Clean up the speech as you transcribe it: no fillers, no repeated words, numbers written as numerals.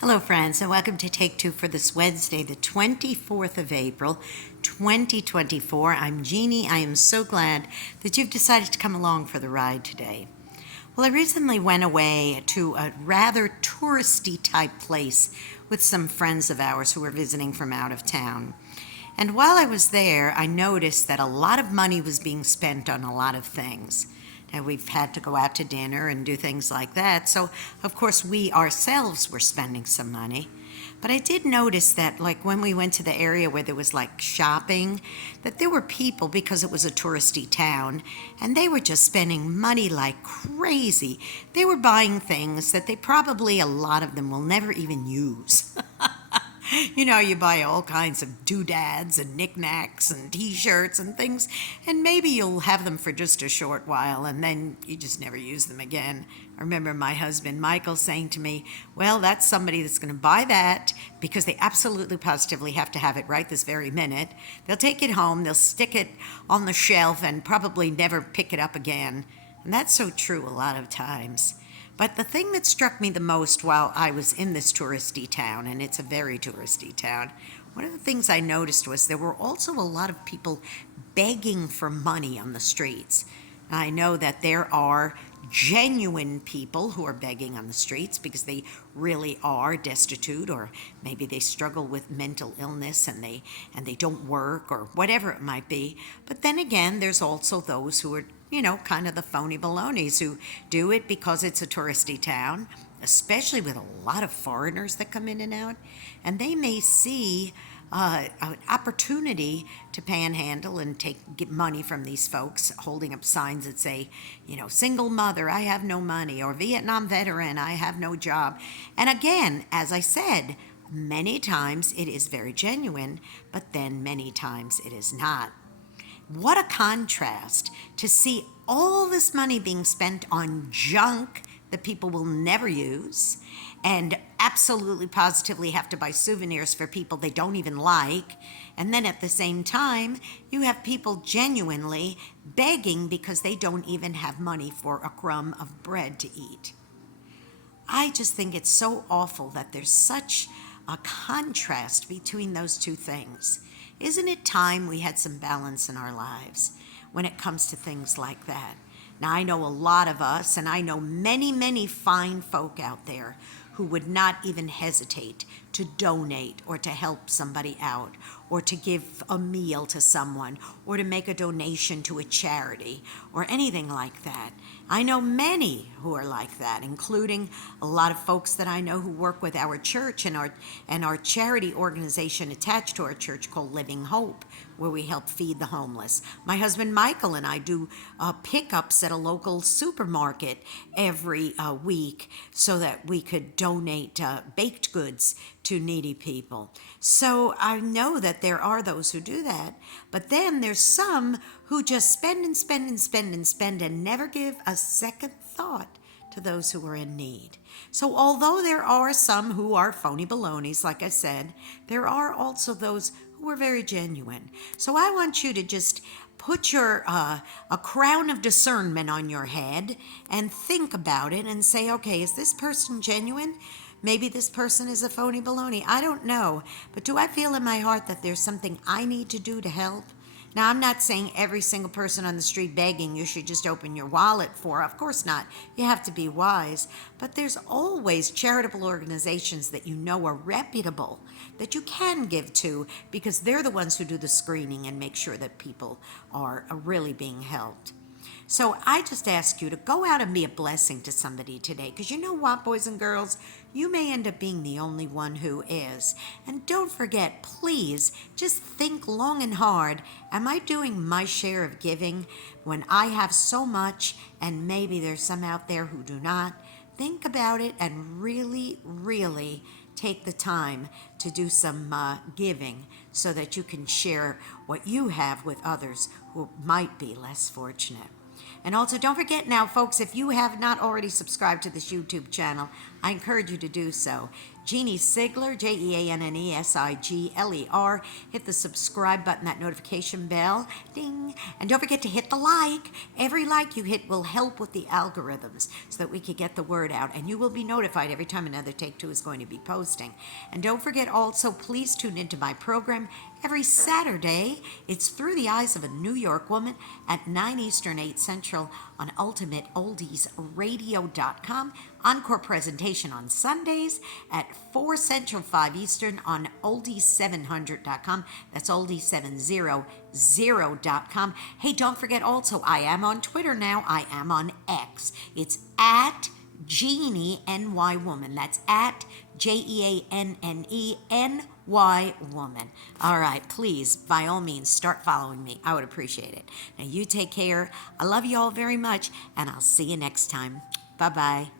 Hello, friends, and welcome to Take Two for this Wednesday, the 24th of April, 2024. I'm Jeannie. I am so glad that you've decided to come along for the ride today. Well, I recently went away to a rather touristy type place with some friends of ours who were visiting from out of town. And while I was there, I noticed that a lot of money was being spent on a lot of things. Now, we've had to go out to dinner and do things like that, so of course we ourselves were spending some money. But I did notice that, like when we went to the area where there was like shopping, that there were people, because it was a touristy town, and they were just spending money like crazy. They were buying things that they probably, a lot of them, will never even use. You know, you buy all kinds of doodads and knickknacks and t-shirts and things, and maybe you'll have them for just a short while and then you just never use them again. I remember my husband Michael saying to me, well, that's somebody that's going to buy that because they absolutely positively have to have it right this very minute. They'll take it home, they'll stick it on the shelf and probably never pick it up again. And that's so true a lot of times. But the thing that struck me the most while I was in this touristy town, and it's a very touristy town, one of the things I noticed was there were also a lot of people begging for money on the streets. I know that there are genuine people who are begging on the streets because they really are destitute, or maybe they struggle with mental illness and they don't work or whatever it might be. But then again, there's also those who are, kind of the phony balonies who do it because it's a touristy town, especially with a lot of foreigners that come in and out, and they may see an opportunity to panhandle and get money from these folks, holding up signs that say, single mother, I have no money, or Vietnam veteran, I have no job. And again, as I said, many times it is very genuine, but then many times it is not. What a contrast to see all this money being spent on junk that people will never use and absolutely positively have to buy souvenirs for people they don't even like. And then at the same time, you have people genuinely begging because they don't even have money for a crumb of bread to eat. I just think it's so awful that there's such a contrast between those two things. Isn't it time we had some balance in our lives when it comes to things like that? Now, I know a lot of us, and I know many, many fine folk out there who would not even hesitate to donate or to help somebody out, or to give a meal to someone, or to make a donation to a charity, or anything like that. I know many who are like that, including a lot of folks that I know who work with our church and our charity organization attached to our church called Living Hope, where we help feed the homeless. My husband Michael and I do pickups at a local supermarket every week so that we could donate baked goods to needy people. So I know that there are those who do that, but then there's some who just spend and spend and spend and spend and never give a second thought to those who are in need. So although there are some who are phony balonies, like I said, there are also those who are very genuine. So I want you to just put a crown of discernment on your head and think about it and say, okay, is this person genuine? Maybe this person is a phony baloney. I don't know. But do I feel in my heart that there's something I need to do to help? Now, I'm not saying every single person on the street begging you should just open your wallet for. Of course not. You have to be wise. But there's always charitable organizations that you know are reputable that you can give to, because they're the ones who do the screening and make sure that people are really being helped. So I just ask you to go out and be a blessing to somebody today, because you know what, boys and girls? You may end up being the only one who is. And don't forget, please, just think long and hard. Am I doing my share of giving when I have so much and maybe there's some out there who do not? Think about it and really, really take the time to do some giving so that you can share what you have with others who might be less fortunate. And also, don't forget now, folks, if you have not already subscribed to this YouTube channel, I encourage you to do so. Jeanne Sigler, JeanneSigler. Hit the subscribe button, that notification bell, ding. And don't forget to hit the like. Every like you hit will help with the algorithms so that we can get the word out. And you will be notified every time another Take Two is going to be posting. And don't forget also, please tune into my program every Saturday. It's Through the Eyes of a New York Woman at 9 Eastern, 8 Central on UltimateOldiesRadio.com. Encore presentation on Sundays at 4 Central, 5 Eastern on Oldies700.com. That's Oldies700.com. Hey, don't forget also, I am on Twitter now. I am on X. It's at Jeanne NY Woman. That's at JeanneNY Woman. All right, please, by all means, start following me. I would appreciate it. Now, you take care. I love you all very much, and I'll see you next time. Bye-bye.